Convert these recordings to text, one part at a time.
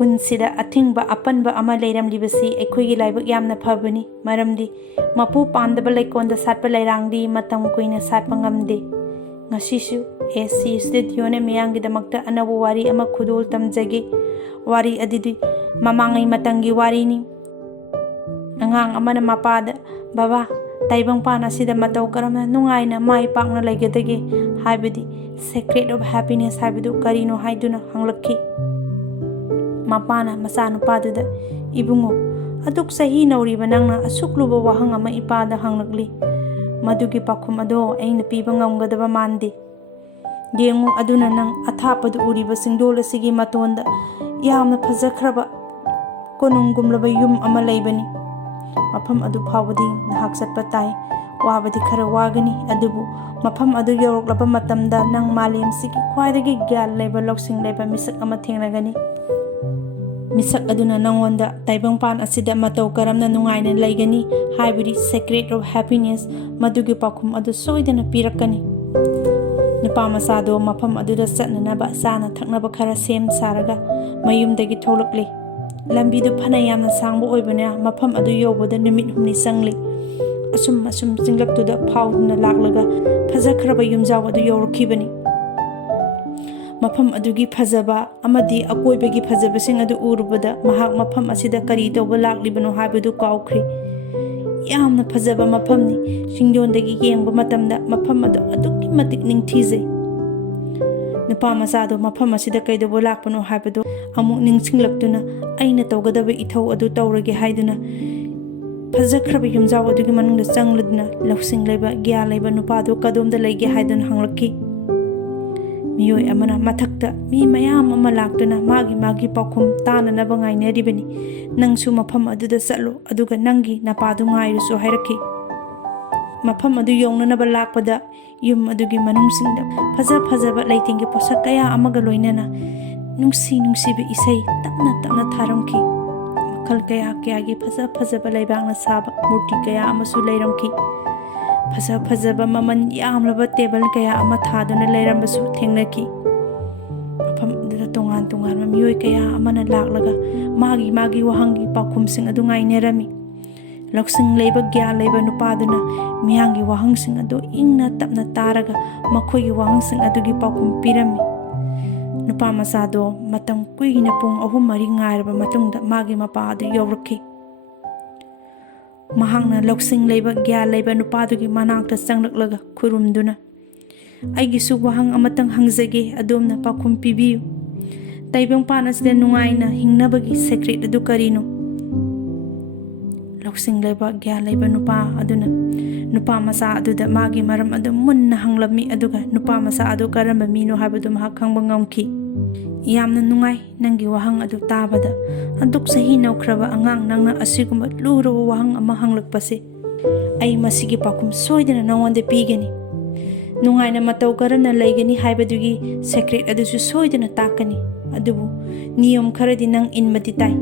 ꯄꯨꯟꯁꯤꯗ ꯑꯊꯤꯡꯕ ꯑꯄꯟꯕ ꯑꯃ ꯂꯩꯔꯝꯂꯤꯕꯁꯤ ꯑꯩꯈꯣꯏꯒꯤ ꯂꯥꯏꯕꯛ ꯌꯥꯝꯅ ꯐꯕꯅꯤ, ꯃꯔꯝꯗꯤ ꯃꯄꯨ ꯄꯥꯟꯗꯕ ꯂꯩꯀꯣꯜꯗ ꯁꯥꯠꯄ ꯂꯩꯔꯥꯡꯗꯤ ꯃꯇꯝ ꯀꯨꯏꯅ ꯁꯥꯠꯄ ꯉꯝꯗꯦ꯫ ꯉꯁꯤꯁꯨ SC ꯁ꯭ꯇꯨꯗꯤꯑꯣꯅ ꯃꯤꯌꯥꯝꯒꯤꯗꯃꯛꯇ ꯑꯅꯧꯕ ꯋꯥꯔꯤ ꯑꯃ ꯈꯨꯗꯣꯜ ꯇꯝꯖꯒꯦ꯫ ꯋꯥꯔꯤ ꯑꯗꯨꯗꯤ ꯃꯃꯥꯡꯉꯩ ꯃꯇꯝꯒꯤ ꯋꯥꯔꯤꯅꯤ꯫ ꯑꯉꯥꯡ ꯑꯃꯅ ꯃꯄꯥꯗ, "ꯕꯕꯥ, ꯇꯥꯏꯕꯪꯄꯥꯟ ꯑꯁꯤꯗ ꯃꯇꯧ ꯀꯔꯝꯅ ꯅꯨꯡꯉꯥꯏꯅ ꯃꯥꯏ ꯄꯥꯛꯅ ꯂꯩꯒꯗꯒꯦ, ꯍꯥꯏꯕꯗꯤ ꯁꯦꯀ꯭ꯔꯦꯠ ꯑꯣꯐ ꯍꯦꯄꯤꯅꯦꯁ ꯍꯥꯏꯕꯗꯨ ꯀꯔꯤꯅꯣ?" ꯍꯥꯏꯗꯨꯅ ꯍꯪꯂꯛꯈꯤ꯫ ꯃꯄꯥꯅ ꯃꯆꯥꯅꯨꯄꯥꯗꯨꯗ, "ꯏꯕꯨꯡꯉꯣ, ꯑꯗꯨꯛ ꯆꯍꯤ ꯅꯧꯔꯤꯕ ꯅꯪꯅ ꯑꯁꯨꯛ ꯂꯨꯕ ꯋꯥꯍꯪ ꯑꯃ ꯏꯄꯥꯗ ꯍꯪꯂꯛꯂꯤ꯫ ꯃꯗꯨꯒꯤ ꯄꯥꯎꯈꯨꯝ ꯑꯗꯣ ꯑꯩꯅ ꯄꯤꯕ ꯉꯝꯒꯗꯕ ꯃꯥꯟꯗꯦ꯫ ꯌꯦꯡꯉꯨ, ꯑꯗꯨꯅ ꯅꯪ ꯑꯊꯥꯞꯄꯗ ꯎꯔꯤꯕ ꯆꯤꯡꯗꯣꯜ ꯑꯁꯤꯒꯤ ꯃꯇꯣꯟꯗ ꯌꯥꯝꯅ ꯐꯖꯈ꯭ꯔꯕ ꯀꯣꯅꯨꯡꯒꯨꯝꯂꯕ ꯌꯨꯝ ꯑꯃ ꯂꯩꯕꯅꯤ꯫ ꯃꯐꯝ ꯑꯗꯨ ꯐꯥꯎꯕꯗꯤ ꯅꯍꯥꯛ ꯆꯠꯄ ꯇꯥꯏ꯫ ꯋꯥꯕꯗꯤ ꯈꯔ ꯋꯥꯒꯅꯤ, ꯑꯗꯨꯕꯨ ꯃꯐꯝ ꯑꯗꯨ ꯌꯧꯔꯛꯂꯕ ꯃꯇꯝꯗ ꯅꯪ ꯃꯥꯂꯦꯝꯁꯤꯒꯤ ꯈ꯭ꯋꯥꯏꯗꯒꯤ ꯒ꯭ꯌꯥꯟ ꯂꯩꯕ ꯂꯧꯁꯤꯡ ꯂꯩꯕ ꯃꯤꯁꯛ ꯑꯃ ꯊꯦꯡꯅꯒꯅꯤ꯫ ꯃꯤꯁꯛ ꯑꯗꯨꯅ ꯅꯪꯉꯣꯟꯗ ꯇꯥꯏꯕꯪꯄꯥꯟ ꯑꯁꯤꯗ ꯃꯇꯧ ꯀꯔꯝꯅ ꯅꯨꯡꯉꯥꯏꯅ ꯂꯩꯒꯅꯤ, ꯍꯥꯏꯕꯗꯤ ꯁꯦꯀ꯭ꯔꯦꯠ ꯑꯣꯐ ꯍꯦꯄꯤꯅꯦꯁ, ꯃꯗꯨꯒꯤ ꯄꯥꯎꯈꯨꯝ ꯑꯗꯨ ꯁꯣꯏꯗꯅ ꯄꯤꯔꯛꯀꯅꯤ꯫ ꯅꯨꯄꯥ ꯃꯆꯥꯗꯣ ꯃꯐꯝ ꯑꯗꯨꯗ ꯆꯠꯅꯅꯕ ꯆꯥꯅ ꯊꯛꯅꯕ ꯈꯔ ꯁꯦꯝ ꯁꯥꯔꯒ ꯃꯌꯨꯝꯗꯒꯤ ꯊꯣꯛꯂꯛꯂꯤ꯫ ꯂꯝꯕꯤꯗꯨ ꯐꯅ ꯌꯥꯝꯅ ꯁꯥꯡꯕ ꯑꯣꯏꯕꯅ ꯃꯐꯝ ꯑꯗꯨ ꯌꯧꯕꯗ ꯅꯨꯃꯤꯠ ꯍꯨꯝꯅꯤ ꯆꯪꯂꯤ꯫ ꯑꯁꯨꯝ ꯆꯤꯡꯂꯛꯇꯨꯗ ꯐꯥꯎꯗꯨꯅ ꯂꯥꯛꯂꯒ ꯐꯖꯈ꯭ꯔꯕ ꯌꯨꯝꯖꯥꯎ ꯑꯗꯨ ꯌꯧꯔꯛꯈꯤꯕꯅꯤ꯫ ꯃꯐꯝ ꯑꯗꯨꯒꯤ ꯐꯖꯕ ꯑꯃꯗꯤ ꯑꯀꯣꯏꯕꯒꯤ ꯐꯖꯕꯁꯤꯡ ꯑꯗꯨ ꯎꯔꯨꯕꯗ ꯃꯍꯥꯛ ꯃꯐꯝ ꯑꯁꯤꯗ ꯀꯔꯤ ꯇꯧꯕ ꯂꯥꯛꯂꯤꯕꯅꯣ ꯍꯥꯏꯕꯗꯨ ꯀꯥꯎꯈ꯭ꯔꯦ꯫ ꯌꯥꯝꯅ ꯐꯖꯕ ꯃꯐꯝꯅꯤ꯫ ꯆꯤꯡꯗꯣꯟꯗꯒꯤ ꯌꯦꯡꯕ ꯃꯇꯝꯗ ꯃꯐꯝ ꯑꯗꯨ ꯑꯗꯨꯛꯀꯤ ꯃꯇꯤꯛ ꯅꯤꯡꯊꯤꯖꯩ꯫ ꯅꯨꯄꯥ ꯃꯆꯥꯗꯣ ꯃꯐꯝ ꯑꯁꯤꯗ ꯀꯩꯗꯧꯕ ꯂꯥꯛꯄꯅꯣ ꯍꯥꯏꯕꯗꯨ ꯑꯃꯨꯛ ꯅꯤꯡꯁꯤꯡꯂꯛꯇꯨꯅ ꯑꯩꯅ ꯇꯧꯒꯗꯕ ꯏꯊꯧ ꯑꯗꯨ ꯇꯧꯔꯒꯦ ꯍꯥꯏꯗꯨꯅ ꯐꯖꯈ꯭ꯔꯕ ꯌꯨꯝꯖꯥꯎ ꯑꯗꯨꯒꯤ ꯃꯅꯨꯡꯗ ꯆꯪꯂꯗꯨꯅ ꯂꯧꯁꯤꯡ ꯂꯩꯕ, ꯒ꯭ꯌꯥꯟ ꯂꯩꯕ ꯅꯨꯄꯥꯗꯨ ꯀꯗꯣꯝꯗ ꯂꯩꯒꯦ ꯍꯥꯏꯗꯨꯅ ꯍꯪꯂꯛꯈꯤ꯫ ꯃꯤꯑꯣꯏ ꯑꯃꯅ ꯃꯊꯛꯇ ꯃꯤ ꯃꯌꯥꯝ ꯑꯃ ꯂꯥꯛꯇꯨꯅ ꯃꯥꯒꯤ ꯄꯥꯎꯈꯨꯝ ꯇꯥꯅꯅꯕ ꯉꯥꯏꯅꯔꯤꯕꯅꯤ꯫ ꯅꯪꯁꯨ ꯃꯐꯝ ꯑꯗꯨꯗ ꯆꯠꯂꯣ, ꯑꯗꯨꯒ ꯅꯪꯒꯤ ꯅꯄꯥꯗꯨ ꯉꯥꯏꯔꯨꯆꯣ ꯍꯥꯏꯔꯛꯈꯤ꯫ ꯃꯐꯝ ꯑꯗꯨ ꯌꯧꯅꯅꯕ ꯂꯥꯛꯄꯗ ꯌꯨꯝ ꯑꯗꯨꯒꯤ ꯃꯅꯨꯡꯁꯤꯡꯗ ꯐꯖꯕ ꯂꯩꯇꯦꯡꯒꯤ ꯄꯣꯠꯁꯛ ꯀꯌా ꯑꯃꯒ ꯂꯣꯏꯅꯅ ꯅꯨꯡꯁꯤꯕ ꯏꯁꯩ ꯇꯞꯅ ꯊꯥꯔꯝꯈꯤ꯫ ꯃꯈꯜ ꯀꯌꯥꯒꯤ ꯐꯖꯕ ꯂꯩꯕꯥꯛꯅ ꯁꯥꯕ ꯃꯨꯔꯇꯤ ꯀꯌꯥ ꯑꯃꯁꯨ ꯂꯩꯔꯝꯈꯤ꯫ ꯐꯖꯕ ꯃꯃꯜ ꯌꯥꯝꯂꯕ ꯇꯦꯕꯜ ꯀꯌా ꯑꯃ ꯊꯥꯗꯨꯅ ꯂꯩꯔꯝꯕꯁꯨ ꯊꯦꯡꯅꯈꯤ꯫ ꯃꯐꯝ ꯑꯗꯨꯗ ꯇꯣꯉꯥꯟꯕ ꯃꯤꯑꯣꯏ ꯀꯌا ꯑꯃꯅ ꯂꯥꯛꯂꯒ ꯃꯥꯒꯤ ꯋꯥꯍꯪꯒꯤ ꯄꯥꯎꯈꯨꯝꯁꯤꯡ ꯑꯗꯨ ꯉꯥꯏꯅꯔꯝꯃꯤ꯫ ꯂꯧꯁꯤꯡ ꯂꯩꯕ, ꯒ꯭ꯌꯥꯟ ꯂꯩꯕ ꯅꯨꯄꯥꯗꯨꯅ ꯃꯤꯌꯥꯝꯒꯤ ꯋꯥꯍꯪꯁꯤꯡ ꯑꯗꯨ ꯏꯪꯅ ꯇꯞꯅ ꯇꯥꯔꯒ ꯃꯈꯣꯏꯒꯤ ꯋꯥꯍꯪꯁꯤꯡ ꯑꯗꯨꯒꯤ ꯄꯥꯎꯈꯨꯝ ꯄꯤꯔꯝꯃꯤ꯫ ꯅꯨꯄꯥ ꯃꯆꯥꯗꯣ ꯃꯇꯝ ꯀꯨꯏꯅ ꯄꯨꯡ 3-4 ꯉꯥꯏꯔꯕ ꯃꯇꯨꯡꯗ ꯃꯥꯒꯤ ꯃꯄꯥ ꯑꯗꯨ ꯌꯧꯔꯛꯈꯤ꯫ ꯃꯍꯥꯛꯅ ꯂꯧꯁꯤꯡ ꯂꯩꯕ, ꯒ꯭ꯌꯥꯟ ꯂꯩꯕ ꯅꯨꯄꯥꯗꯨꯒꯤ ꯃꯅꯥꯛꯇ ꯆꯪꯂꯛꯂꯒ ꯈꯨꯔꯨꯝꯗꯨꯅ, "ꯑꯩꯒꯤꯁꯨ ꯋꯥꯍꯪ ꯑꯃꯇꯪ ꯍꯪꯖꯒꯦ, ꯑꯗꯣꯝꯅ ꯄꯥꯎꯈꯨꯝ ꯄꯤꯕꯤꯌꯨ꯫ ꯇꯥꯏꯕꯪꯄꯥꯟ ꯑꯁꯤꯗ ꯅꯨꯡꯉꯥꯏꯅ ꯍꯤꯡꯅꯕꯒꯤ ꯁꯦꯀ꯭ꯔꯦꯠ ꯑꯗꯨ ꯀꯔꯤꯅꯣ?" ꯂꯧꯁꯤꯡ ꯂꯩꯕ, ꯒ꯭ꯌꯥꯟ ꯂꯩꯕ ꯅꯨꯄꯥ ꯑꯗꯨꯅ ꯅꯨꯄꯥ ꯃꯆా ꯑꯗꯨꯗ ꯃꯥꯒꯤ ꯃꯔꯝ ꯑꯗꯨ ꯃꯨꯟꯅ ꯍꯪꯂꯝꯃꯤ, ꯑꯗꯨꯒ ꯅꯨꯄꯥ ꯃꯆꯥ ꯑꯗꯨ ꯀꯔꯝꯕ ꯃꯤꯅꯣ ꯍꯥꯏꯕꯗꯨ ꯃꯍꯥꯛ ꯈꯪꯕ ꯉꯝꯈꯤ꯫ "ꯌꯥꯝꯅ ꯅꯨꯡꯉꯥꯏ ꯅꯪꯒꯤ ꯋꯥꯍꯪ ꯑꯗꯨ ꯇꯥꯕꯗ꯫ ꯑꯗꯨꯛ ꯆꯍꯤ ꯅꯧꯈ꯭ꯔꯕ ꯑꯉꯥꯡ ꯅꯪꯅ ꯑꯁꯤꯒꯨꯝꯕ ꯂꯨꯔꯕ ꯋꯥꯍꯪ ꯑꯃ ꯍꯪꯂꯛꯄꯁꯦ ꯑꯩ ꯃꯁꯤꯒꯤ ꯄꯥꯎꯈꯨꯝ ꯁꯣꯏꯗꯅ ꯅꯉꯣꯟꯗ ꯄꯤꯒꯅꯤ꯫ ꯅꯨꯡꯉꯥꯏꯅ ꯃꯇꯧ ꯀꯔꯝꯅ ꯂꯩꯒꯅꯤ ꯍꯥꯏꯕꯗꯨꯒꯤ ꯁꯦꯀ꯭ꯔꯦꯠ ꯑꯗꯨꯁꯨ ꯁꯣꯏꯗꯅ ꯇꯥꯛꯀꯅꯤ꯫ ꯑꯗꯨꯕꯨ ꯅꯤꯌꯣꯝ ꯈꯔꯗꯤ ꯅꯪ ꯏꯟꯕꯗꯤ ꯇꯥꯏ꯫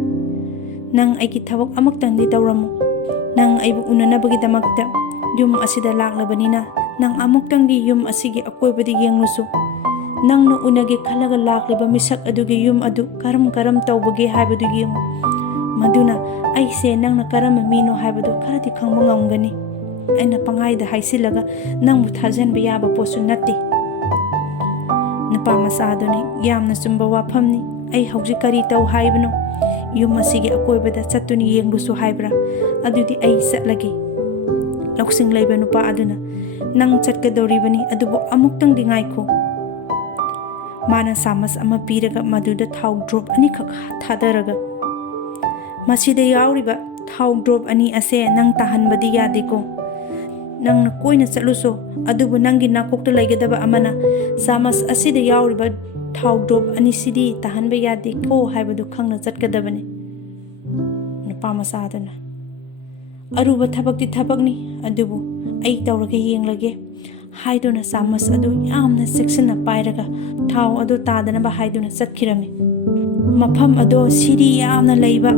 ꯅꯪ ꯑꯩꯒꯤ ꯊꯕꯛ ꯑꯃꯨꯛꯇꯪꯗꯤ ꯇꯧꯔꯝꯃꯨ꯫ ꯅꯪ ꯑꯩꯕꯨ ꯎꯅꯅꯕꯒꯤꯗꯃꯛꯇ ꯌꯨꯝ ꯑꯁꯤꯗ ꯂꯥꯛꯂꯕꯅꯤꯅ ꯅꯪ ꯑꯃꯨꯛꯇꯪꯗꯤ ꯌꯨꯝ ꯑꯁꯤꯒꯤ ꯑꯀꯣꯏꯕꯗ ꯌꯦꯡꯂꯨꯆꯣ꯫ ꯅꯪꯅ ꯎꯅꯒꯦ ꯈꯜꯂꯒ ꯂꯥꯛꯂꯤꯕ ꯃꯤꯁꯛ ꯑꯗꯨꯒꯤ ꯌꯨꯝ ꯑꯗꯨ ꯀꯔꯝ ꯇꯧꯕꯒꯦ ꯍꯥꯏꯕꯗꯨ ꯌꯦꯡꯉꯨ꯫ ꯃꯗꯨꯅ ꯑꯩꯁꯦ ꯅꯪꯅ ꯀꯔꯝꯕ ꯃꯤꯅꯣ ꯍꯥꯏꯕꯗꯨ ꯈꯔꯗꯤ ꯈꯪꯕ ꯉꯝꯒꯅꯤ꯫ ꯑꯩꯅ ꯄꯪꯍꯥꯏꯗ ꯍꯥꯏꯁꯤꯜꯂꯒ ꯅꯪꯕꯨ ꯊꯥꯖꯟꯕ ꯌꯥꯕ ꯄꯣꯠꯁꯨ ꯅꯠꯇꯦ." ꯅꯨꯄꯥ ꯃꯆꯥꯗꯨꯅ, "ꯌꯥꯝꯅ ꯆꯨꯝꯕ ꯋꯥꯐꯝꯅꯤ꯫ ꯑꯩ ꯍꯧꯖꯤꯛ ꯀꯔꯤ ꯇꯧ ꯍꯥꯏꯕꯅꯣ? ꯌꯨꯝ ꯑꯁꯤꯒꯤ ꯑꯀꯣꯏꯕꯗ ꯆꯠꯇꯨꯅ ꯌꯦꯡꯂꯨꯆꯣ ꯍꯥꯏꯕ꯭ꯔꯥ? ꯑꯗꯨꯗꯤ ꯑꯩ ꯆꯠꯂꯒꯦ." ꯂꯧꯁꯤꯡ ꯂꯩꯕ ꯅꯨꯄꯥ ꯑꯗꯨꯅ, "ꯅꯪ ꯆꯠꯀꯗꯧꯔꯤꯕꯅꯤ, ꯑꯗꯨꯕꯨ ꯑꯃꯨꯛꯇꯪꯗꯤ ꯉꯥꯏꯈꯣ." ꯃꯥꯅ ꯆꯥꯃꯁ ꯑꯃ ꯄꯤꯔꯒ ꯃꯗꯨꯗ ꯊꯥꯎ ꯗ꯭ꯔꯣꯞ 2ꯈꯛ ꯊꯥꯗꯔꯒ, "ꯃꯁꯤꯗ ꯌꯥꯎꯔꯤꯕ ꯊꯥꯎ ꯗ꯭ꯔꯣꯞ 2 ꯑꯁꯦ ꯅꯪ ꯇꯥꯍꯟꯕꯗꯤ ꯌꯥꯗꯦꯀꯣ꯫ ꯅꯪꯅ ꯀꯣꯏꯅ ꯆꯠꯂꯨꯆꯣ, ꯑꯗꯨꯕꯨ ꯅꯪꯒꯤ ꯅꯥꯀꯣꯛꯇ ꯂꯩꯒꯗꯕ ꯑꯃꯅ ꯆꯥꯃꯁ ꯑꯁꯤꯗ ꯌꯥꯎꯔꯤꯕ ꯊꯥꯎ ꯗ꯭ꯔꯣꯞ 2ꯁꯤꯗꯤ ꯇꯥꯍꯟꯕ ꯌꯥꯗꯦꯀꯣ ꯍꯥꯏꯕꯗꯨ ꯈꯪꯅ ꯆꯠꯀꯗꯕꯅꯤ." ꯅꯨꯄꯥ ꯃꯆꯥꯗꯨꯅ, "ꯑꯔꯨꯕ ꯊꯕꯛꯇꯤ ꯊꯕꯛꯅꯤ, ꯑꯗꯨꯕꯨ ꯑꯩ ꯇꯧꯔꯒ ꯌꯦꯡꯂꯒꯦ" ꯍꯥꯏꯗꯨꯅ ꯆꯥꯃꯁ ꯑꯗꯨ ꯌꯥꯝꯅ ꯆꯦꯛꯁꯤꯟꯅ ꯄꯥꯏꯔꯒ ꯊꯥꯎ ꯑꯗꯨ ꯇꯥꯗꯅꯕ ꯍꯥꯏꯗꯨꯅ ꯆꯠꯈꯤꯔꯝꯃꯤ꯫ ꯃꯐꯝ ꯑꯗꯣ ꯁꯤꯔꯤ ꯌꯥꯝꯅ ꯂꯩꯕ,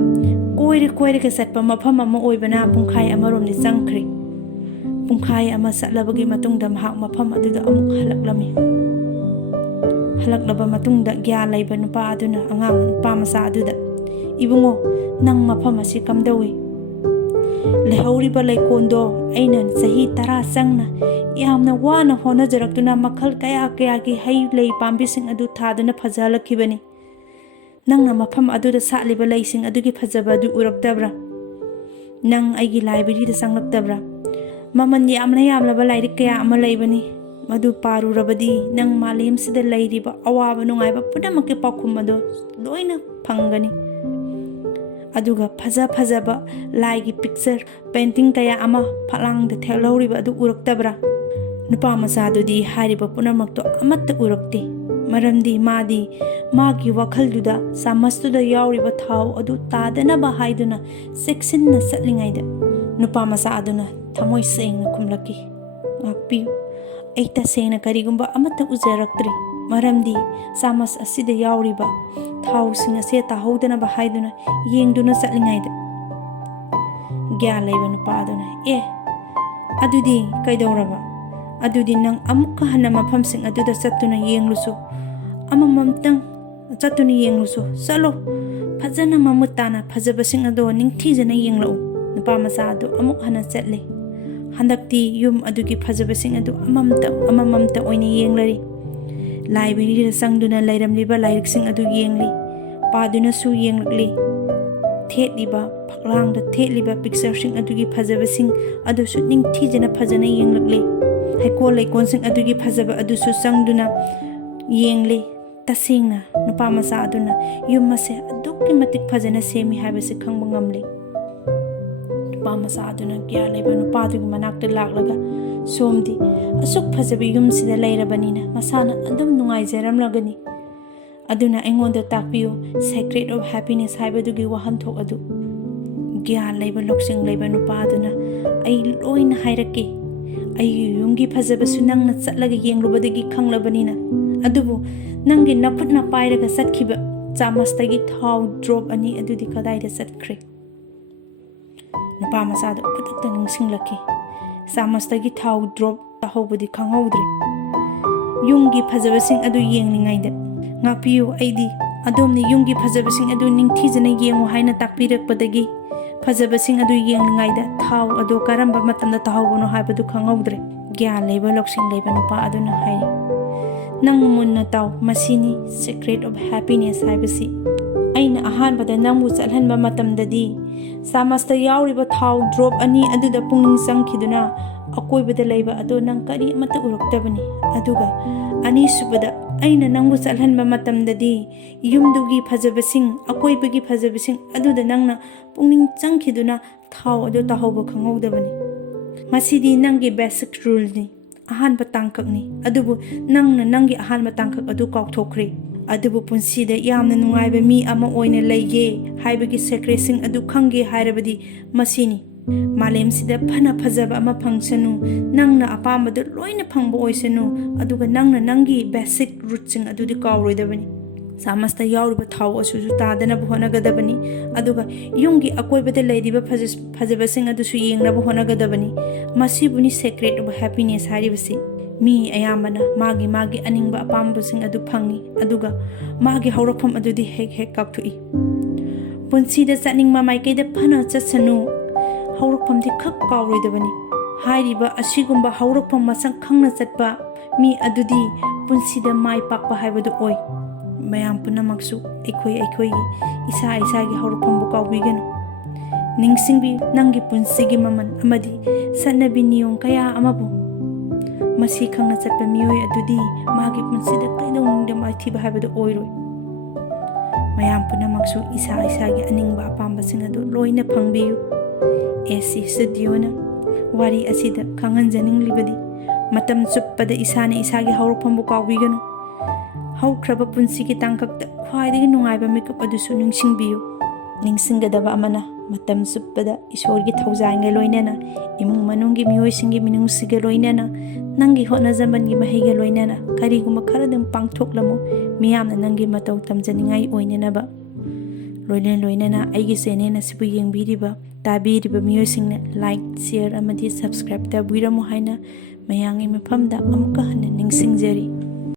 ꯀꯣꯏꯔꯒ ꯆꯠꯄ ꯃꯐꯝ ꯑꯃ ꯑꯣꯏꯕꯅ ꯄꯨꯡꯈꯥꯏ ꯑꯃꯔꯣꯝꯗꯤ ꯆꯪꯈ꯭ꯔꯦ꯫ ꯄꯨꯡꯈꯥꯏ ꯑꯃ ꯆꯠꯂꯕꯒꯤ ꯃꯇꯨꯡꯗ ꯃꯍꯥꯛ ꯃꯐꯝ ꯑꯗꯨꯗ ꯑꯃꯨꯛ ꯍꯜꯂꯛꯂꯝꯃꯤ꯫ ꯍꯜꯂꯛꯂꯕ ꯃꯇꯨꯡꯗ ꯒ꯭ꯌꯥꯟ ꯂꯩꯕ ꯅꯨꯄꯥ ꯑꯗꯨꯅ ꯑꯉꯥꯡ ꯅꯨꯄꯥ ꯃꯆꯥ ꯑꯗꯨꯗ, Ibungo nang mafam asi kamdawi lehoriba leikondo aina sahi tara sangna yamna wana honajarakuna makhal kaya gi hai lei pambising adu thaduna phajalakibani nangna mafam aduda saliba leising adugi phajaba adu uraktabra nang aigi library da sanglaktabra maman yamlaba lairik kaya ama leibani madu parurabadi nang malim sida leiriba awaba nungaiba pudamakki pakhum ado loina phangani aduga phajaba laigi picture painting kaya ama phalang da theloriba adu uraktabra nupa masadudi hariba punamakto amatta urakte maramdi magi wakhalduda samastuda yauriba thau adu tadanaba haiduna section satlingaida nupa masa aduna thamoi sengna khumlaki ngakpi eita sengna karigumba amatta ujaraktri maramdi samas asida yauriba thau singa se tahaudanaba haiduna yengduna satlingaida gya leiba nupa aduna adudi kaidauraba adudi nang amukka hana mafam sing aduda satuna yenglusu amamamtang chatuni yenglusu salo phajana mamutana phajabasing ado ningthijana yenglau nupa masa ado amuk hana chatle handakti yum adugi phajabasing ado amamamta oina yenglari library da sangduna lairamliba lairik adu yengli paduna su yenglakli thetliba phaklang da thetliba picture sing adugi phajabasing adu su ningthijana phajana yenglakli haiko leikon sing adugi phajaba adu su sangduna yengli tasingna nupa masa aduna yum mase adukki matik phajana semi habase khangba ngamli nupa masa aduna kya leiba nupa dugi manakta laklaga somdi asuk phajabi yum sida leirabanina masana adum nungai jaram lagani aduna engonda takpiyo secret of happiness haibadugi wahanthok adu gya leiba loksing leiba nupa aduna ai loina hairake ai yumgi phajabasu nangna chatlaga yenglubadagi khanglabanina adubu nangi naputna pairaga satkhiba chamastagi thau drop ani adudi kadaida satkre nupa masada putakta ningsinglaki chamastagi thau drop tahobudi khanghaudre yumgi phajabasing adu yengningaida ngapiyu aidi adomni yumgi phajabasing adu ningthijana yengu haina takpirakpadagi phajabasing adu yengningaida thau adu karamba matamda tahobunu haibadu khanghaudre gya leiba loksing leiba nupa aduna hai nang munna taw masini secret of happiness haibasi aina ahanbada nangbu chalhanba matamdadi samasta yauriba thau drop ani aduda pungning sangkhiduna akoibada leiba ado nang kari amata uraktabani aduga ani subada aina nangbu chalhanba matamdadi yumdugi phajabasing akoibagi phajabasing aduda nangna pungning changkhiduna thau ado tahoba khanghaudabani masidi nangi basic rule ni ahanba tangkakni adubu nangna nangi ahanba tangkak adu kaukthokre adubu punsida yamna nungaiba mi ama oina leige haibagi secreting adu khangge hairabadi masini malem sida phana phajaba ama phangsanu nangna apamadu loina phangba oisanu aduga nangna nangi basic rootsing adudi kawroidabani samasta yauriba thau asuju tadana bhonagadabani aduga yumgi akoibada leidiba phajabasing adusu yengnaba honagadabani masibuni secret of happiness haribasi mi ayamana magi aningba apambasing adu phangi aduga magi haurakpham adudi hek kakthui punsida chaningma maikaida phana chatsanu haurakphamdi khak kawroidabani hairiba asigumba haurakpham masang khangna chatpa mi adudi punsida mai pakpa haibadu oi mayam punamaksu aikoi isa-isagi haurakphambu kawbiganu ningsingbi nangi punsigi maman amadi sannabi niyong kaya amabu masi khangna chatpa miyoi adudi magi punsida kaidongda maithiba haibadu oiroi mayam punamaksu isa-isagi aningba apambasing adu loina phangbiyu esi studiona wari asida khanganjaning libadi matam chuppada isana isagi haurakphambu kawbiganu haukraba punsigi tangkakta khwaidagi nungaiba makeup adusu ningsingbiyu ningsinggadaba amana matam chuppada isorgi thaujainga loinana imung manunggi miyoisingi minungsiga loinana nangi hotnajamangi mahiga loinana kariguma kharadam pangthoklamu miyamna nangi matau tamjaningai oinanaba loinana aigi channel asibu yengbiriba tabiriba miyoisingna like share amadi subscribe tabiramu haina mayangi mafamda amka hana ningsingjari